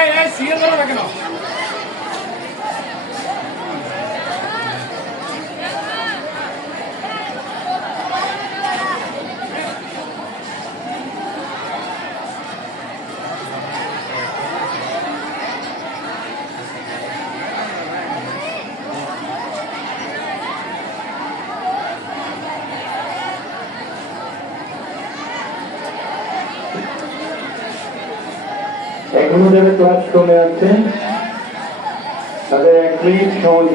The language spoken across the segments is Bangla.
এই এই সিরিয়াল এখনও ক্লাস চলে আছে তাদের এক মিনিট সময়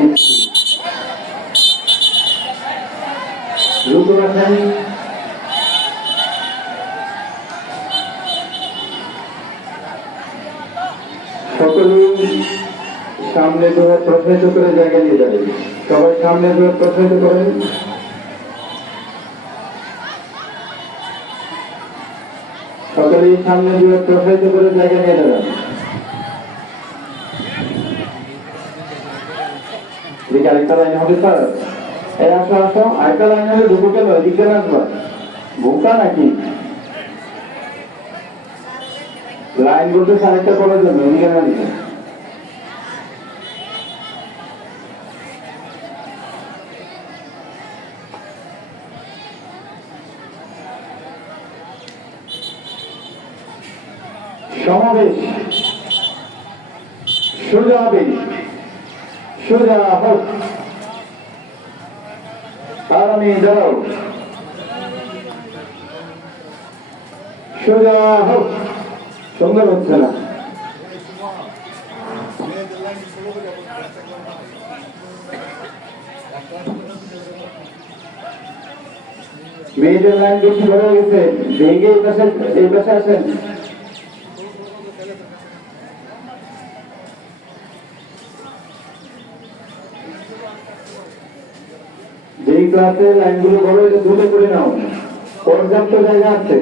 দ্রুত রাখেন সামনে ধরে প্রসারিত করে জায়গা নিয়ে যাবে। সবাই সামনে ধরে প্রসারিত করেন। সকলেই সামনে ধরে প্রসারিত করে জায়গা নিয়ে যাবেন আরেকটা লাইন হবে স্যার। আসো আসো। আরেকটা লাইন হবে কেন এদিকে ভুকা নাকি? লাইন বলতে আরেকটা করার জন্য এদিকে না দিকে সমাবেশ। সোজা হবে সোজা হোক আর আমি দাঁড়াও সোজা হোক সুন্দর হচ্ছে না। মেয়েদের লাইন বেশি বড় গেছে ভেঙে এই পাশে এই পাশে আসেন। যেই ক্লাসে লাইনগুলো বড় এটা দ্রুত করে নাও। পর্যাপ্ত জায়গা আছে।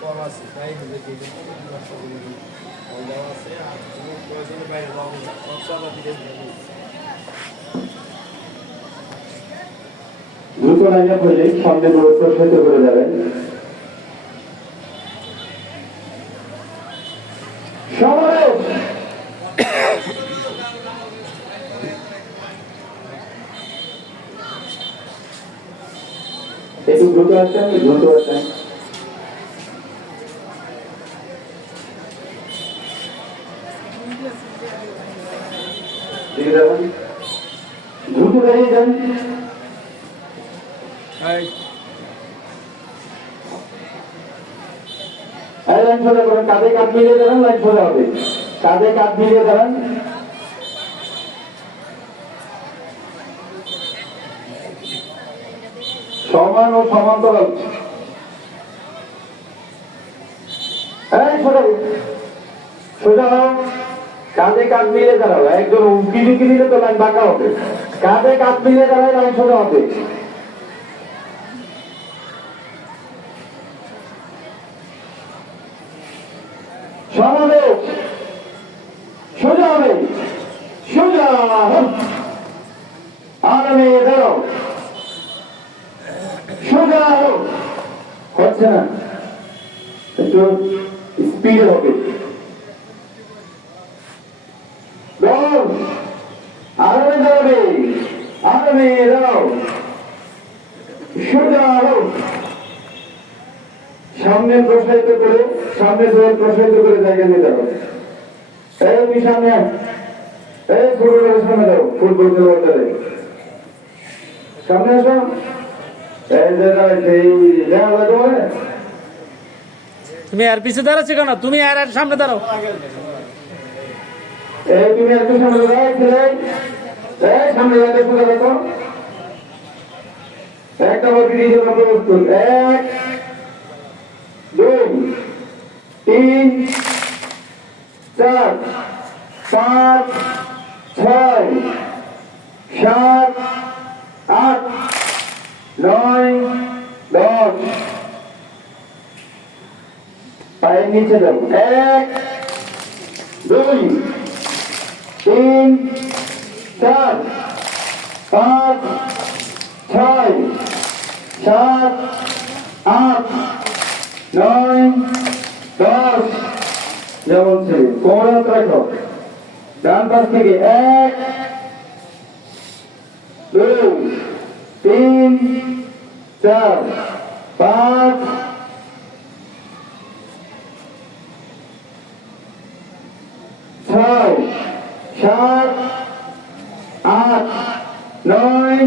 কল আছে, তাই হবে কি আছে আর প্রয়োজনে বাইরে যাওয়া সব দিলে দ্রুত লাইনে হয়ে সামনে প্রসারিত করে যাবেন। একটু দ্রুত আসেন দ্রুত আসেন দিয়ে যাবেন দ্রুত দাঁড়িয়ে যান এই এই লাইন সোজা করুন কাঁধে কাঁধ মিলিয়ে দেবেন লাইন সোজা হবে? কাঁধে কাঁধ মিলিয়ে দেবেন। সমান ও সমান্তরাল সোজা কাঁধে কাঁধ মিলিয়ে দাঁড়াও। একজন উঁকি ঝুঁকি দিলে তো লাইন বাঁকা হবে। কাঁধে কাঁধ মিলিয়ে দাঁড়ায় লাইন সোজা হবে। সোজা হচ্ছে না। একটু স্পিড হবে দশ আরামে দাঁড়াবে আরামে দাঁড়াও সোজা হোক সামনে প্রসারিত করে সামনে ধরে প্রসারিত করে জায়গা দিয়ে দাও এই সামনে এই ফুটবলের সামনে দাও ফুটবল সামনে আসো। এই যে দাঁড়াইছে, দেখা তোমার তুমি আর পিছে দাঁড়াচ্ছ কেন? তুমি আর আর সামনে দাঁড়াও। এই তুমি সামনে দাঁড়াও ছেলে। এই সামনে দাঁড়াতে সোজা দেখো। একটা এক। দুই তিন চার পাঁচ, ছয়, সাত, আট, নয়, দশ। পায়ের নিচে দাও এক, দুই, তিন, চার, পাঁচ, ছয়, সাত, আট। নয় দশ, যেমন ছিল। কোমর রাখো। ডান পাশ থেকে এক দুই তিন, চার, পাঁচ, ছয়, সাত, আট, নয়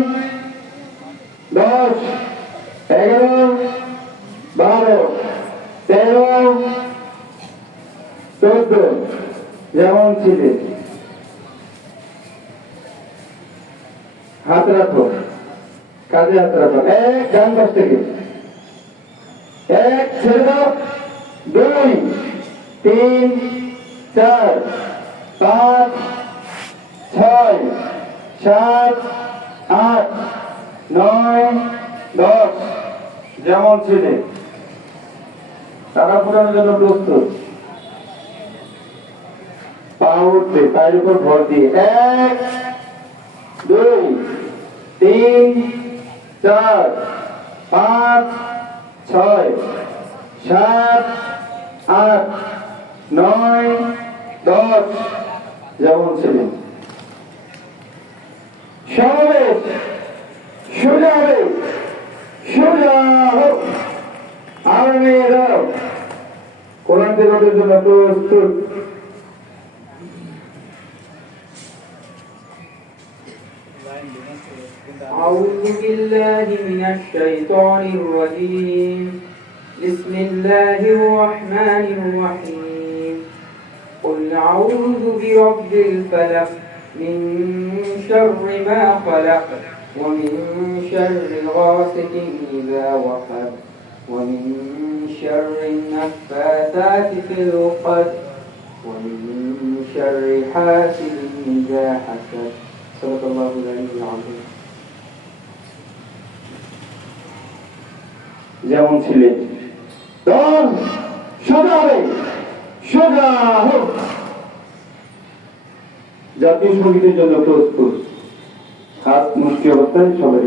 দশ এগারো বারো তেরো চোদ্দ যেমন ছিলে হাত রাখো। কাজে হাত রাখো। এক ডান পাশ থেকে। এক ছেড়ে দুই, তিন, চার, পাঁচ, ছয়, সাত, আট, নয়, দশ। যেমন ছিলে তারা ফুটানোর জন্য প্রস্তুত। উঠবে পায়ের উপর ভর দিয়ে। এক, দুই, তিন, চার, পাঁচ, ছয়, সাত, আট, নয়, দশ। যেমন ছিলেন সমাবেশ। সোজা হবে। সোজা হোক। আর মেয়েরা কোরআন জন্য প্রস্তুত। أعوذ بالله من الشيطان الرجيم. بسم الله الرحمن الرحيم. قل أعوذ برب الفلق من شر ما خلق ومن شر غاسق إذا وقب ومن شر النفاثات في العقد ومن شر حاسد إذا حسد. صدق الله العلي العظيم যেমন ছিলেন দল সোজা হবে সোজা হোক জাতীয় সঙ্গীতের জন্য প্রস্তুত হাত মুষ্টি অবস্থায় সবাই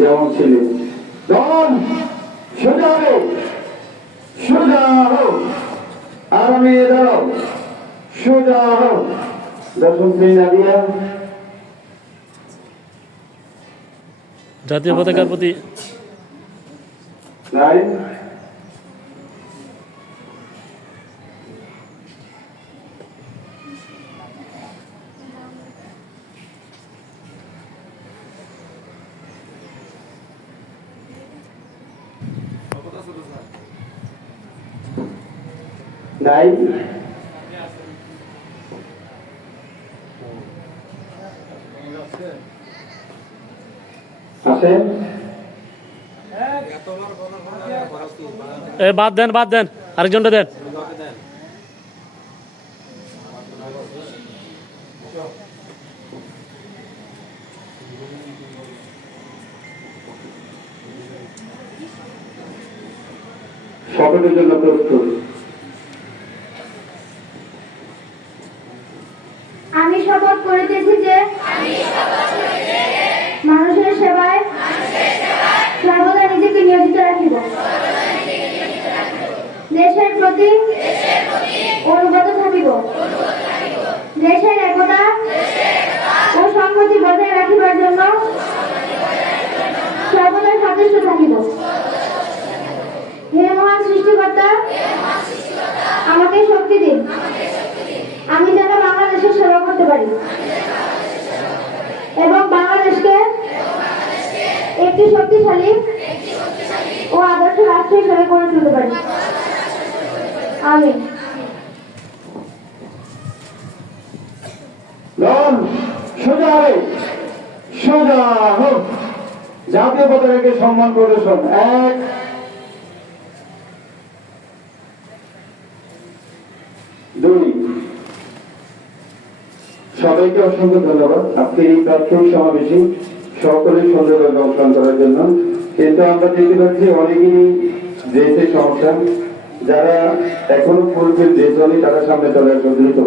যেমন ছিলেন দল সোজা হো সোজা হো আর আমি দাঁড়াও সোজা হো দর্শন জাতীয় পতাকার প্রতি এ বাদ দেন বাদ দেন। আরেকজনটা দেন। সকলের জন্য প্রস্তুত আমি শপথ করিতেছি যে, মানুষের সেবায় সর্বদা নিজেকে নিয়োজিত রাখিব। দেশের প্রতি অনুগত থাকিব। দেশের একতা ও সংহতি বজায় রাখিবার জন্য সর্বদা সচেষ্ট থাকিব। হে মহান সৃষ্টিকর্তা আমি লন সোজা হবে। সোজা হোক। জাতীয় পতাকাকে সম্মান প্রদর্শন। এক। দুই। সবাইকে অসংখ্য ধন্যবাদ। আজকের এই প্রাথমিক সমাবেশে সকলের সুন্দরভাবে অংশগ্রহণ করার জন্য। কিন্তু আমরা দেখতে পাচ্ছি অনেকেরই ড্রেসের সমস্যা। যারা এখনও পূর্বের দেশ হয়নি তারা সামনে চলে একদম দ্রুত।